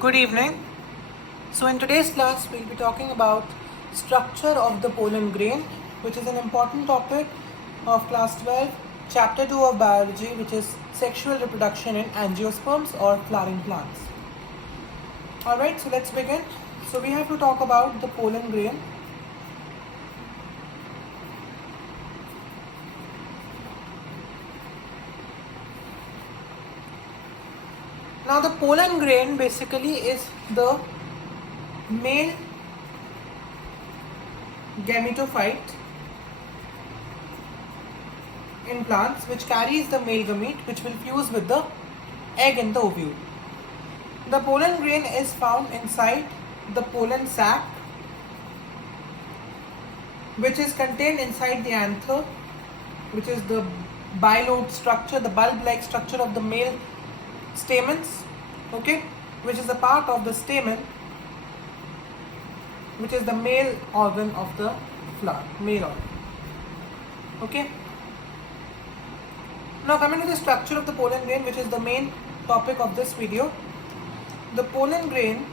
Good evening. So in today's class we'll be talking about structure of the pollen grain, which is an important topic of class 12 chapter 2 of biology, which is sexual reproduction in angiosperms or flowering plants. Alright, so let's begin. So we have to talk about the pollen grain. Now the pollen grain basically is the male gametophyte in plants which carries the male gamete which will fuse with the egg in the ovule. The pollen grain is found inside the pollen sac, which is contained inside the anther, which is the bilobed structure, the bulb-like structure of the male stamens, okay, which is a part of the stamen, which is the male organ of the flower, male organ, okay. Now coming to the structure of the pollen grain, which is the main topic of this video. The pollen grain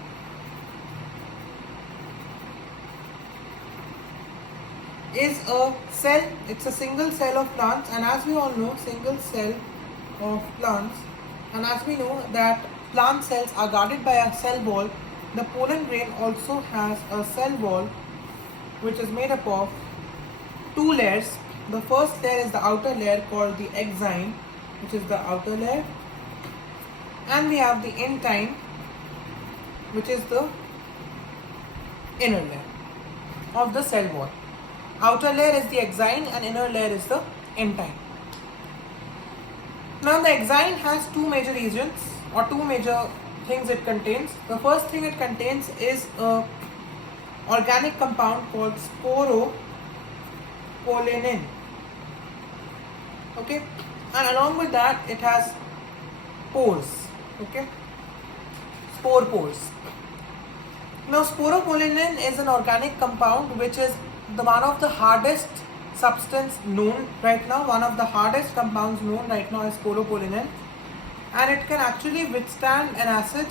is a cell, it's a single cell of plants, and as we all know, single cell of plants, and as we know that plant cells are guarded by a cell wall, the pollen grain also has a cell wall which is made up of two layers. The first layer is the outer layer called the exine, which is the outer layer, and we have the intine, which is the inner layer of the cell wall. Outer layer is the exine and inner layer is the intine. Now the exine has two major regions or two major things it contains. The first thing it contains is a organic compound called sporopollenin, okay, and along with that it has pores, okay, spore pores. Now sporopollenin is an organic compound which is one of the hardest substance known right now. One of the hardest compounds known right now is sporopollenin, and it can actually withstand an acid,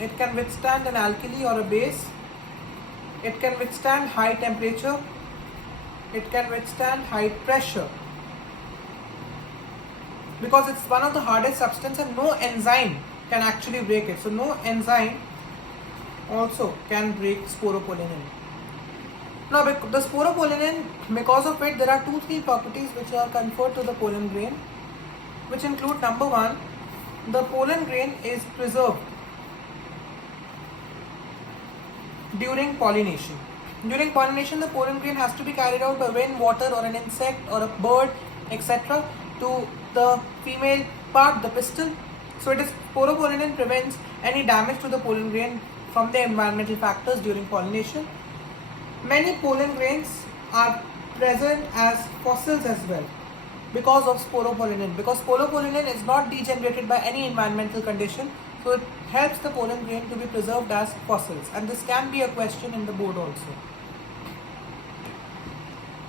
it can withstand an alkali or a base, it can withstand high temperature, it can withstand high pressure, because it's one of the hardest substance and no enzyme can actually break it. So no enzyme also can break sporopollenin. Now the sporopollenin, because of it, there are 2-3 properties which are conferred to the pollen grain, which include: number one, the pollen grain is preserved during pollination. During pollination, the pollen grain has to be carried out by wind, water, or an insect or a bird, etc., to the female part, the pistil. So it is sporopollenin prevents any damage to the pollen grain from the environmental factors during pollination. Many pollen grains are present as fossils as well because of sporopollenin, because sporopollenin is not degenerated by any environmental condition, so it helps the pollen grain to be preserved as fossils, and this can be a question in the board also.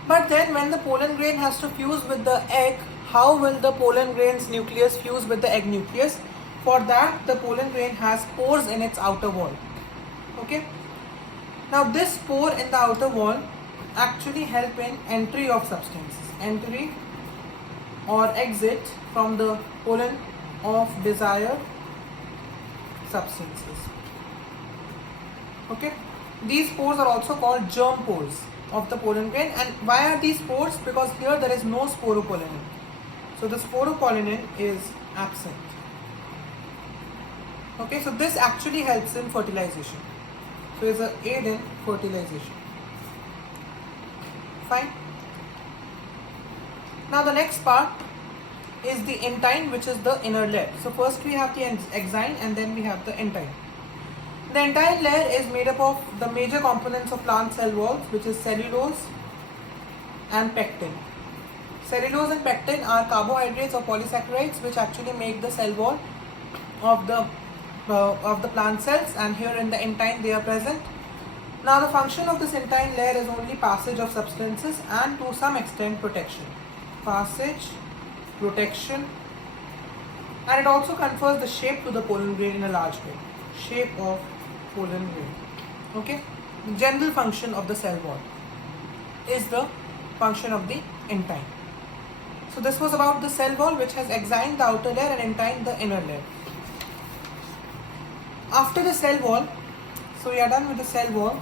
But then when the pollen grain has to fuse with the egg, how will the pollen grain's nucleus fuse with the egg nucleus? For that, the pollen grain has pores in its outer wall, okay. Now this pore in the outer wall actually help in entry of substances, entry or exit from the pollen of desired substances, okay. These pores are also called germ pores of the pollen grain. And why are these pores? Because here there is no sporopollenin, so the sporopollenin is absent, okay. So this actually helps in fertilization, so it's an aid in fertilization. Fine. Now the next part is the intine, which is the inner layer. So first we have the exine and then we have the intine. The intine layer is made up of the major components of plant cell walls, which is cellulose and pectin. Cellulose and pectin are carbohydrates or polysaccharides which actually make the cell wall of the plant cells, and here in the intine they are present. Now the function of this intine layer is only passage of substances and to some extent protection. Passage, protection, and it also confers the shape to the pollen grain in a large way. shape of pollen grain. Okay, the general function of the cell wall is the function of the intine. So this was about the cell wall, which has exine the outer layer and intine the inner layer. After the cell wall, so we are done with the cell wall.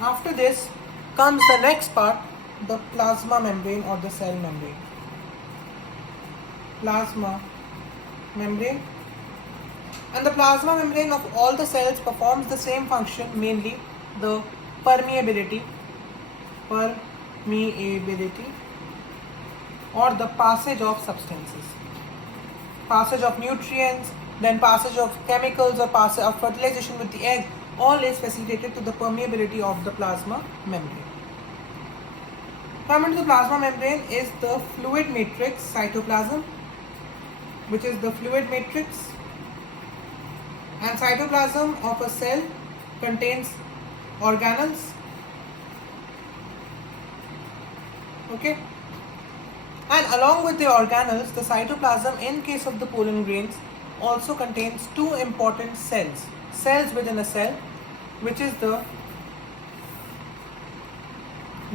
After this comes the next part, the plasma membrane or the cell membrane. Plasma membrane. And the plasma membrane of all the cells performs the same function, mainly the permeability or the passage of substances, passage of nutrients, then passage of chemicals or passage of fertilization with the egg, all is facilitated to the permeability of the plasma membrane. Coming to the plasma membrane is the fluid matrix cytoplasm, which is the fluid matrix, and cytoplasm of a cell contains organelles. Okay, and along with the organelles, the cytoplasm in case of the pollen grains also contains two important cells within a cell, which is the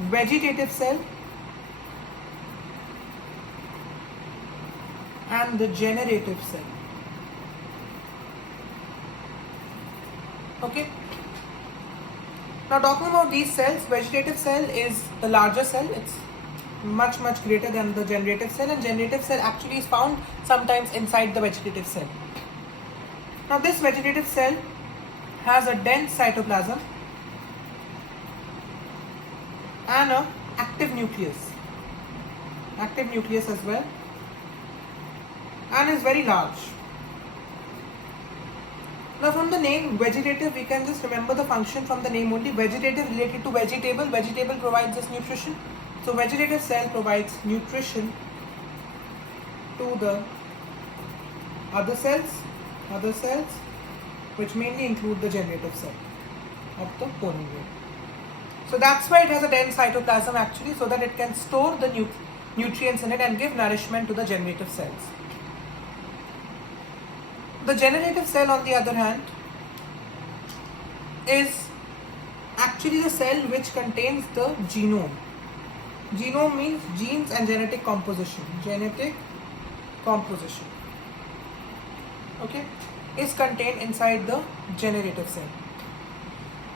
vegetative cell and the generative cell. Okay, now talking about these cells, vegetative cell is the larger cell. It's much greater than the generative cell, and generative cell actually is found sometimes inside the vegetative cell. Now this vegetative cell has a dense cytoplasm and a active nucleus as well, and is very large. Now from the name vegetative, we can just remember the function from the name only. Vegetative related to vegetable. Vegetable provides us nutrition. So vegetative cell provides nutrition to the other cells, which mainly include the generative cell of the pollen grain. So that's why it has a dense cytoplasm actually, so that it can store the nutrients in it and give nourishment to the generative cells. The generative cell, on the other hand, is actually the cell which contains the genome. Genome means genes and genetic composition. Okay, is contained inside the generative cell.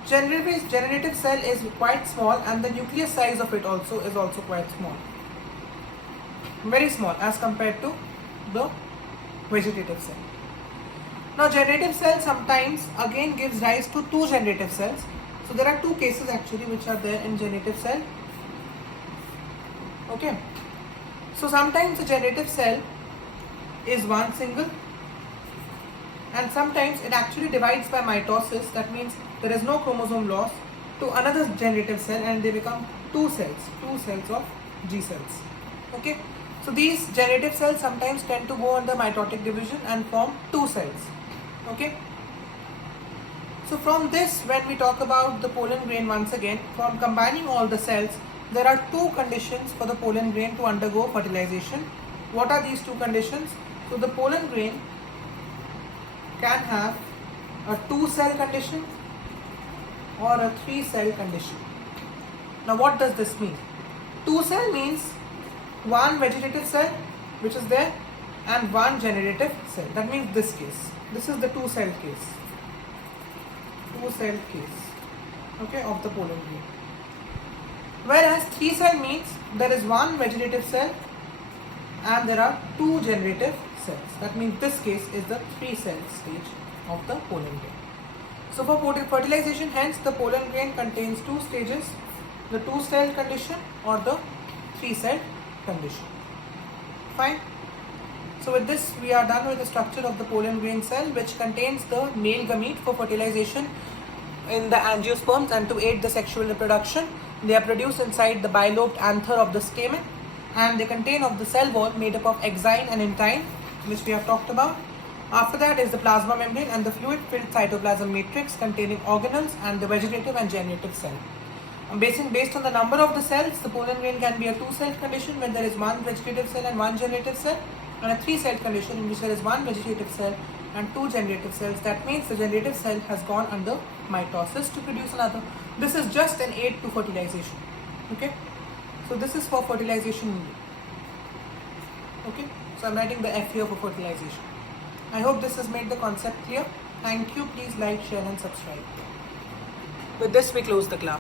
Generative cell is quite small, and the nucleus size of it is also quite small. Very small as compared to the vegetative cell. Now generative cell sometimes again gives rise to two generative cells. So there are two cases actually which are there in generative cell. Okay, so sometimes the generative cell is one single, and sometimes it actually divides by mitosis. That means there is no chromosome loss to another generative cell, and they become two cells of G cells. Okay, so these generative cells sometimes tend to go under mitotic division and form two cells. Okay, so from this, when we talk about the pollen grain, once again, from combining all the cells, there are two conditions for the pollen grain to undergo fertilization. What are these two conditions? So the pollen grain can have a 2-cell condition or a 3-cell condition. Now what does this mean? 2-cell means one vegetative cell which is there and one generative cell. That means this case. This is the 2-cell case. 2-cell case, okay, of the pollen grain. Whereas 3-cell means there is one vegetative cell and there are two generative cells. That means this case is the 3-cell stage of the pollen grain. So for fertilization, hence the pollen grain contains two stages, the 2-cell condition or the 3-cell condition. Fine. So with this, we are done with the structure of the pollen grain cell, which contains the male gamete for fertilization in the angiosperms and to aid the sexual reproduction. They are produced inside the bilobed anther of the stamen, and they contain of the cell wall made up of exine and intine, which we have talked about. After that is the plasma membrane and the fluid-filled cytoplasm matrix containing organelles and the vegetative and generative cell. Based on the number of the cells, the pollen grain can be a 2-cell condition when there is one vegetative cell and one generative cell, and a 3-cell condition in which there is one vegetative cell and 2 generative cells. That means the generative cell has gone under mitosis to produce another. This is just an aid to fertilization. Okay, so this is for fertilization only. Okay, so I'm writing the F here for fertilization. I hope this has made the concept clear. Thank you. Please like, share and subscribe. With this we close the class.